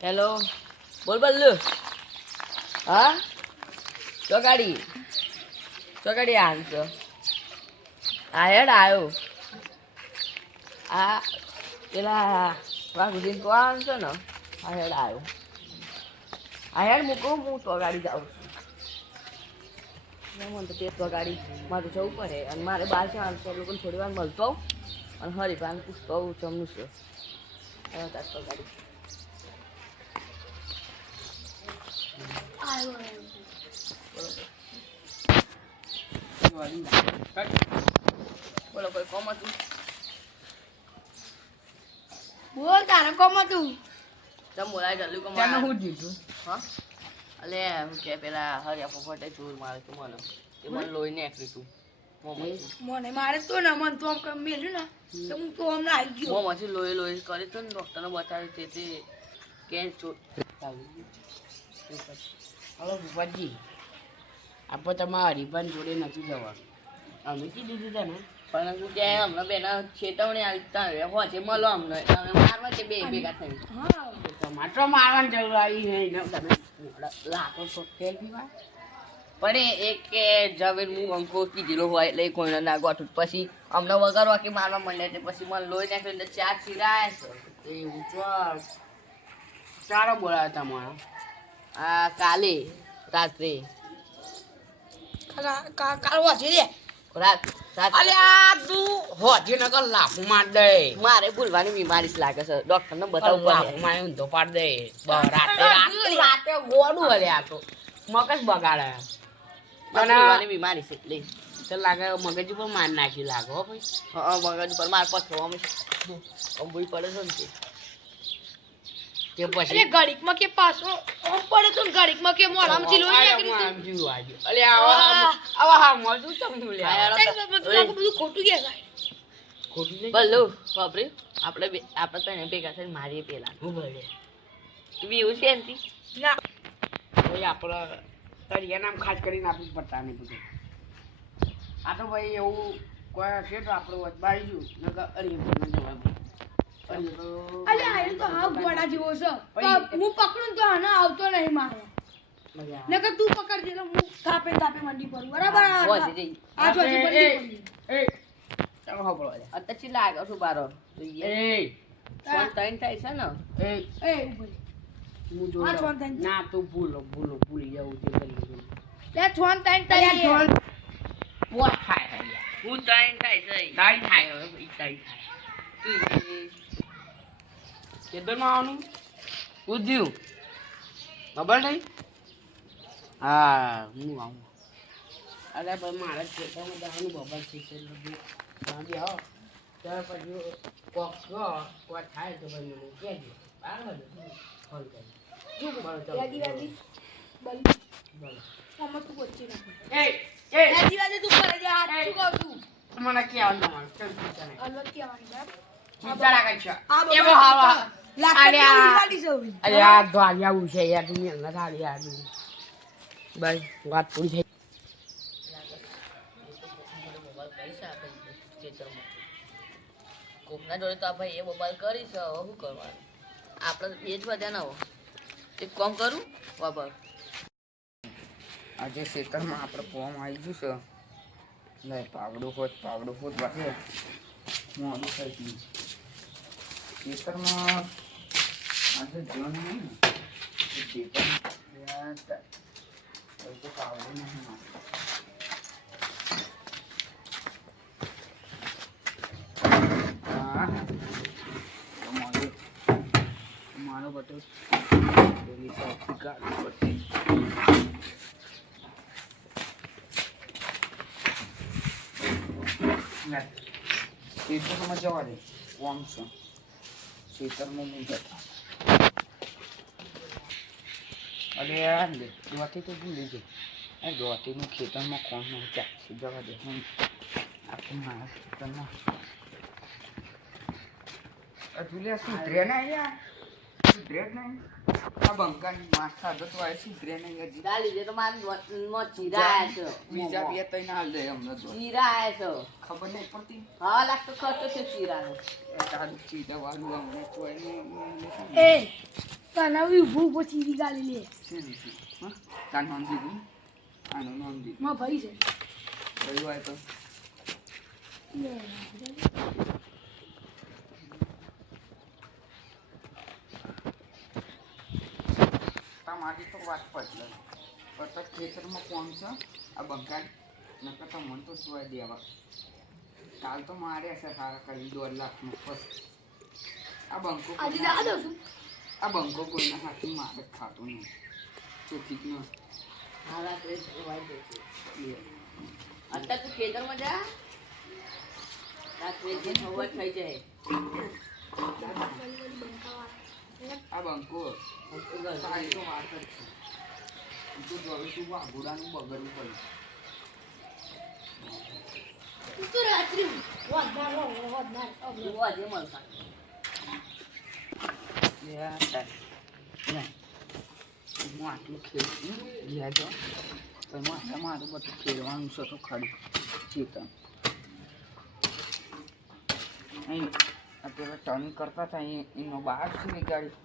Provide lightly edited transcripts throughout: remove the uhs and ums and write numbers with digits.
hello બોલ બલ્લુ હા ચોગાડી આવશો આ હેડ આવ્યો આ પેલા વાઘુજીને તો આવશો ને આ હેડ આવ્યો આ હેડ મૂકો હું ચોગાડી જાઉં છું મને તો તે ચોગાડી મારું જવું પડે અને મારે બહાર છે આવશે લોકોને થોડી વાર મળતો અને હરિભાન પૂછતો હું જમનું છે તાર ચોગાડી બોલો કોઈ કોમ હતું બોલ તારે કોમ હતું તમે બોલાય જલ્દી કોમ તને હું જીતું હા અલે હું કે પેલા હરિયા ફોફટે ચોર મારે તું મને તે મને લોહી નાખ્યું તું મને મારે તો ને મન તો આમ કઈ મેલ્યું ને તો હું તો હમણાં આવી ગયો મોંમાંથી લોહી કરી તો ને ડૉક્ટરને બતાવ્યું તે કે ચોર હલો ભૂપાજી આપણે તમારા હરિભાન જોડે નથી જવાનું અમે કીધું હતું તને પણ હું ત્યાં હમણાં બેના ચેતવણી આવી હોજે મળો અમને અમે મારવા છે બે ભેગા થઈ હા ટમાટો મારવાની જરૂર આવી નહીં ને તમે લાખો સોટેલ પીવા પણ એક કે જવેર હું અંકો કીધેલો હોય એટલે કોઈને ના ગોઠું પછી અમને વગર વાકી મારવા માંડ્યા એટલે પછી મને લોહી નાખ્યું એટલે 4 ચીરા છે એવું ચારો બોલાવ્યા તમારો આ કાલે રાત્રે કાલ વાંચી દે રાત અલ્યા તું હોજીનગર લાફો માર દે મારે ભૂલવાની બીમારી જ લાગે છે ડોક્ટરને બતાવવું લાફો પડે માર ઊંધો પાડ દે રાતે ગોડું હલ્યા તો મગજ બગાડે ભૂલવાની બીમારી છે એટલે તો લાગે મગજ ઉપર માર નાખી લાગે હો ભાઈ હા મગજ ઉપર માર પથરો અમે અંબુઈ પડે છે ને તે એટલે પછી ઘડીકમાં કે પાછો ઓમ પડે તો ઘડીકમાં કે મોઢામાંથી લોહી નીકળી બધું ખોટું ગયા સાહેબ ભલો બાપરે આપણે તો એને ભેગા થઈને મારીએ પેલા બી એવું છે એમથી ના આપણે તળિયા નામ ખાસ કરીને આપવું પડતા નહીં બધું આ તો ભાઈ એવું કોઈ હશે તો આપણે વચબાઈ ગયું નકર અરે જવાબ અલ્યા આ તો હાવ ગોડા જેવો છે હું પકડું તો આને આવતો નહીં મારવા નકર તું પકડ દે હું થાપે મંડી પડું બરાબર આ જો હજી મંડી પડી ચાલો હા અત્યારે લાગે શું બારો જોઈએ ફોન ત્રણ થાય છે ને એ ઉભો હું આ છોન તને ના તું ભૂલી જાઉં છે કરી લે છોન તને તઈ પોટ થાય હું ત્રણ થાય છે દાઈ થાય હવે દાઈ થાય કેદરમાં આવવાનું ઉદ્યું ખબર નહીં હા હું આવું અરે ભાઈ મારે ખેતરમાં જવાનું બબર છે ત્યાં આવો ત્યાર પછી કોક કોઈ થાય તો ભાઈ મને કહેજો બરાબર ફોન કરી યાદી યાદી બોલ બોલો આમાં તું વચ્ચે નાખ એ યાદી યાદી તું કરે જા આ શું કહું છું મને કહેવાનું તમારું ચાલ ચિંતા નહીં અલગ કહેવાની બરાબર ચિંતા ના કરશો આ એવો હાવા લાકડી કાઢી સૌ અરે આ દ્વારિયા આવું છે યાર તું મેં થાળી યાર બસ વાત પૂરી થઈ કોકના જોડે તો ભાઈ એ મોબાઈલ કરી છે હવે શું કરવાનું આપણે બે જ વધ્યા ને એક કામ કરું બાબર આજે ખેતરમાં આપણે પોમ આવી ગયું છે લે પાવડું હોત બાકી મોડું થઈ ગયું ખેતરમાં આજે જણ નહીં ને ખેતરમાં તો પાવડું નહીં મારો બધો પેલી સાથી કાઢવું પડશે ખેતરમાં જવા દે કોમ છે ખેતરમાં નહીં જતા અરે યાર લે દોતી તો ભૂલી જાય આ દોતીનું ખેતરમાં કોમ નહીં ચાલશે જવા દે હું આપણે મારા ખેતરમાં તુલે સુધરે નહીં યાર સુધરે જ નહીં આ બંકાની માથા તો આ સુધરે નહીં હજી દાલી દે તો મારે ચીરા છે બીજા બે ત્રણ હાલ દે અમને તો ચીરા છે ખબર નહીં પડતી હા લાગતો ખર્ચો છે ચીરાનો તારું ચીડા વાળું અમને તો એ તને ઊભું ઊભું ચીરી ગાલી લે હા તારું નામ દીધું આનું નામ દીધું માં ભાઈ છે કયું હોય તો તમારી તો વાત પટલે પણ તો ખેતરમાં કોણ છે આ બંગાળ નકર તો મને તો જોઈ દેવા કાલ તો મારે હશે સારા કરી 2 લાખમાં પછી આ બંકો આજે જા દઉં છું આ બંકો કોઈના હાથથી મારે ખાતું નહીં ચોખ્ખી જ ન હા રાત્રે જોવાઈ જશે અત્યારે તું ખેતરમાં જા રાત્રે જે ખબર થઈ જાય આ બંકો તારી તો વાત જ છે તું જોવે તું વાઘોડાનું બગડવું પડ્યું તો રાત્રે વધનાર તું આજે મળતા હું આટલું ખેડું ગયા છો તો મારે મારું બધું ખેડવાનું છે તો ખરી ચેતન અહીં અત્યારે ટર્ન કરતા હતા એનો બહાર છે ને ગાડી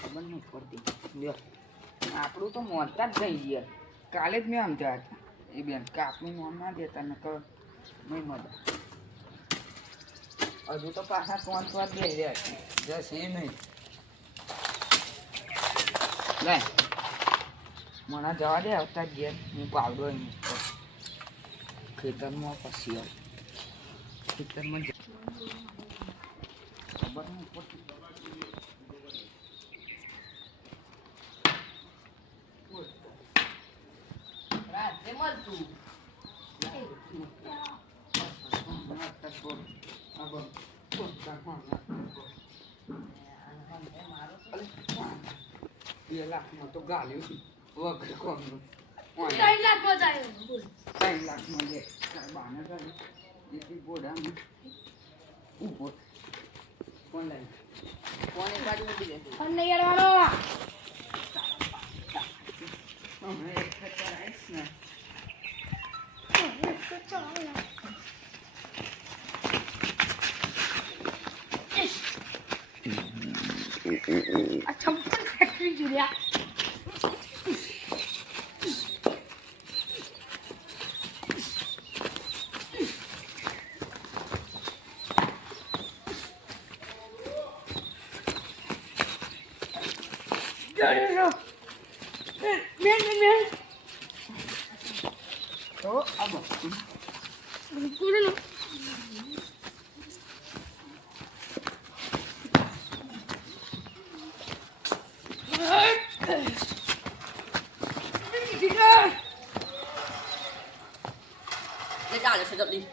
ખબર નહીં પડતી લ્યો આપણું તો મોરતા જ થઈ ગયા કાલે જ મેં સમજ્યા હતા એ બેન કે આપણું મોન ના દેતા ને કર નહીં મજા હજુ તો પાછા 3 વાર બે રહ્યા છે જશ એ નહીં લે મને જવા દે આવતા ઘેર હું પાવડો અહીં ખેતરમાં પછી આવ ખેતરમાં ખબર નહીં પડતી રાત્રે મળતું લાખમાં તો ગાલ્યું વગર કોમનું 3 લાખમાં જાય બોલ 3 લાખમાં લે બાને ગાડી એટલી બોડામાં ઊભો કોણ લાવી ફોન એક બાજુ મૂકી દેશે ફોન નહીં હેડવાનો હમણાં એક ખેતર આવીશ ને આ ચંપલ ફેક્ટરી જોડ્યા તો આ બધું લે ચાલે છે જલ્દી